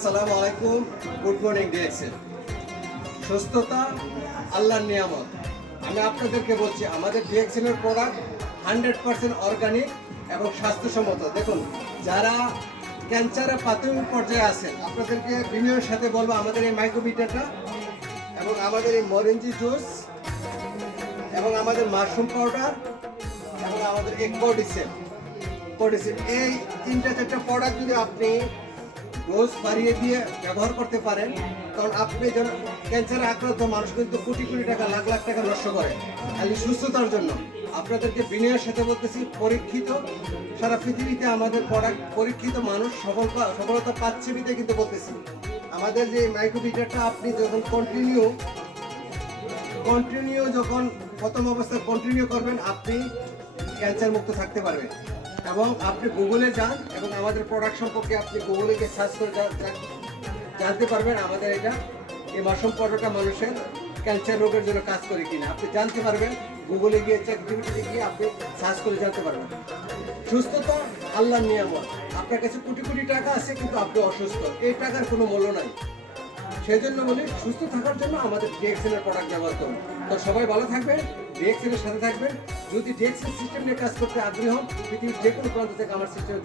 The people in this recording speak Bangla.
আসসালামু আলাইকুম, গুড মর্নিং ডিএক্সএল। সুস্থতা আল্লাহর নিয়ামত। আমি আপনাদেরকে বলছি আমাদের ডিএক্সএল এর প্রোডাক্ট 100% অর্গানিক এবং স্বাস্থ্যসম্মত। দেখুন, যারা ক্যান্সারের প্রাথমিক পর্যায়ে আছেন আপনাদেরকে বিনয়ের সাথে বলবো আমাদের এই মাইক্রোবিটারটা এবং আমাদের এই মরেঞ্জি জুস এবং আমাদের মাশরুম পাউডার এবং আমাদের এগ কোডিসেল এই 3-4টা প্রোডাক্ট যদি আপনি ডোজ বাড়িয়ে দিয়ে ব্যবহার করতে পারেন, কারণ আপনি যেন ক্যান্সারে আক্রান্ত মানুষ কিন্তু কোটি কোটি টাকা লাখ লাখ টাকা নষ্ট করে খালি সুস্থতার জন্য। আপনাদেরকে বিনয়ের সাথে বলতেছি, পরীক্ষিত সারা পৃথিবীতে আমাদের প্রোডাক্ট পরীক্ষিত মানুষ সফলতা পাচ্ছে বিধে কিন্তু বলতেছি আমাদের যে মাইক্রোবিটারটা আপনি যখন কন্টিনিউ যখন প্রথম অবস্থায় কন্টিনিউ করবেন আপনি ক্যান্সার মুক্ত থাকতে পারবেন। এবং আপনি গুগলে যান এবং আমাদের প্রোডাক্ট সম্পর্কে আপনি গুগলে গিয়ে সার্চ করে জানতে পারবেন আমাদের এই মাশরুম পাউডারটা মানুষের ক্যান্সার রোগের জন্য কাজ করে কিনা আপনি জানতে পারবেন। গুগলে গিয়ে চ্যাটজিপিটিতে গিয়ে আপনি সার্চ করে জানতে পারবেন। সুস্থতা আল্লাহর নিয়ামত। আপনার কাছে কোটি কোটি টাকা আছে কিন্তু আপনি অসুস্থ, এই টাকার কোনো মূল্য নাই। সেই জন্য বলি সুস্থ থাকার জন্য আমাদের ডিএক্সএল এর প্রোডাক্ট ব্যবহার করুন। তো সবাই ভালো থাকবেন, ডিএক্সএল এর সাথে থাকবেন। যদি ডিএক্সএল সিস্টেম নিয়ে কাজ করতে আগ্রহী হন, পৃথিবীর যে কোনো প্রান্ত থেকে আমার সিস্টেম